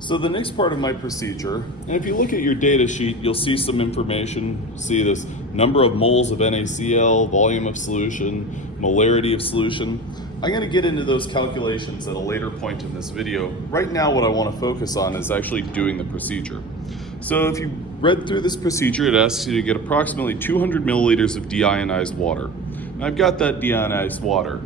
So the next part of my procedure, and if you look at your data sheet, you'll see some information. See this number of moles of NaCl, volume of solution, molarity of solution. I'm going to get into those calculations at a later point in this video. Right now what I want to focus on is actually doing the procedure. So if you read through this procedure, it asks you to get approximately 200 milliliters of deionized water. And I've got that deionized water.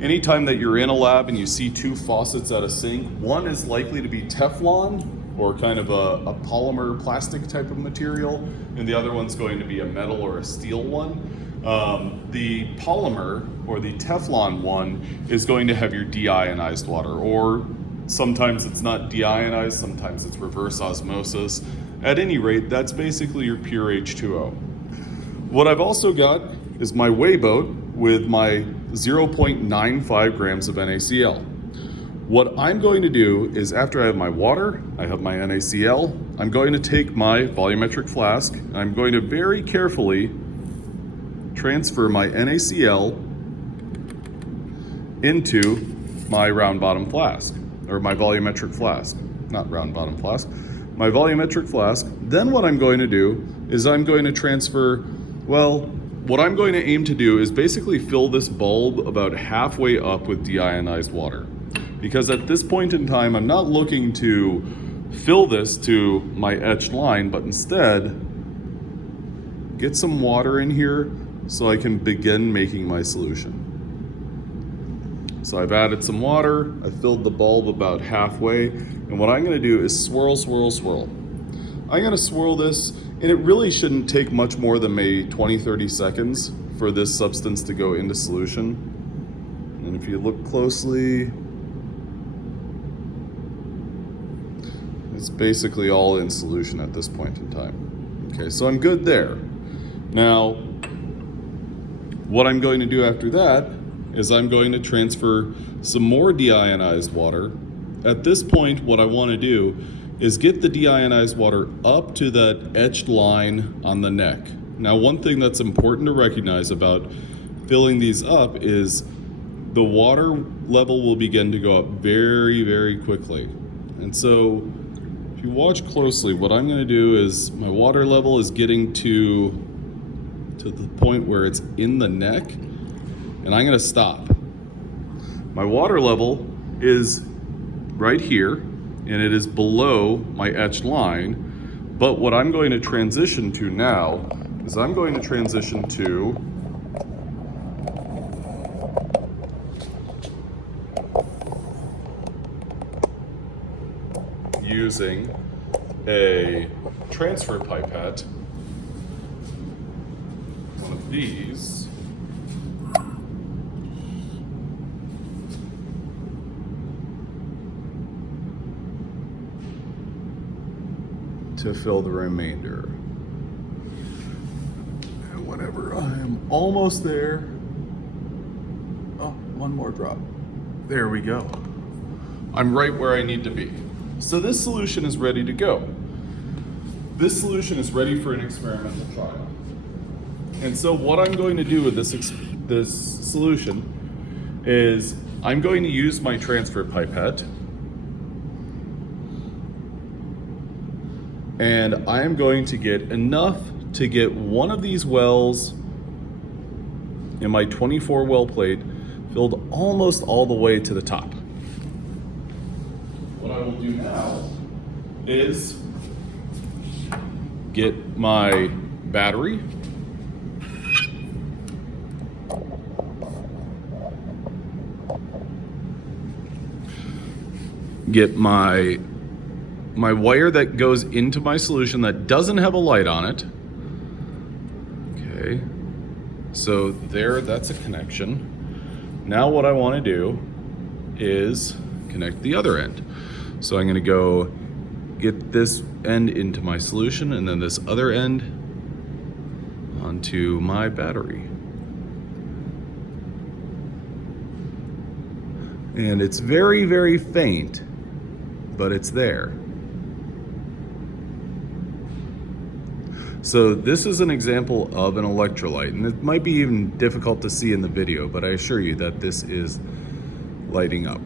Anytime that you're in a lab and you see two faucets at a sink, one is likely to be Teflon or kind of a polymer plastic type of material, and the other one's going to be a metal or a steel one. The polymer or the Teflon one is going to have your deionized water, or sometimes it's not deionized, sometimes it's reverse osmosis. At any rate, that's basically your pure H2O. What I've also got is my weigh boat with my 0.95 grams of NaCl. What I'm going to do is, after I have my water, I have my NaCl, I'm going to take my volumetric flask, and I'm going to very carefully transfer my NaCl into my round bottom flask, or my volumetric flask, not round bottom flask, my volumetric flask. Then what I'm going to do is I'm going to transfer, well, what I'm going to aim to do is basically fill this bulb about halfway up with deionized water. Because at this point in time, I'm not looking to fill this to my etched line, but instead get some water in here so I can begin making my solution. So I've added some water, I've filled the bulb about halfway, and what I'm going to do is swirl, swirl, swirl. I'm going to swirl this, and it really shouldn't take much more than maybe 20-30 seconds for this substance to go into solution. And if you look closely, it's basically all in solution at this point in time. Okay, so I'm good there. Now, what I'm going to do after that is I'm going to transfer some more deionized water. At this point, what I want to do is get the deionized water up to that etched line on the neck. Now, one thing that's important to recognize about filling these up is the water level will begin to go up very, very quickly. And so if you watch closely, what I'm going to do is my water level is getting to the point where it's in the neck, and I'm going to stop. My water level is right here, and it is below my etched line. But what I'm going to transition to now is I'm going to transition to using a transfer pipette, one of these, to fill the remainder. And whenever I'm almost there, oh, one more drop. There we go. I'm right where I need to be. So this solution is ready to go. This solution is ready for an experimental trial. And so what I'm going to do with this solution is I'm going to use my transfer pipette, and I am going to get enough to get one of these wells in my 24 well plate filled almost all the way to the top. What I will do now is get my battery, get my wire that goes into my solution that doesn't have a light on it. Okay, so there, that's a connection. Now what I want to do is connect the other end. So I'm going to go get this end into my solution and then this other end onto my battery. And it's very, very faint, but it's there. So this is an example of an electrolyte, and it might be even difficult to see in the video, but I assure you that this is lighting up.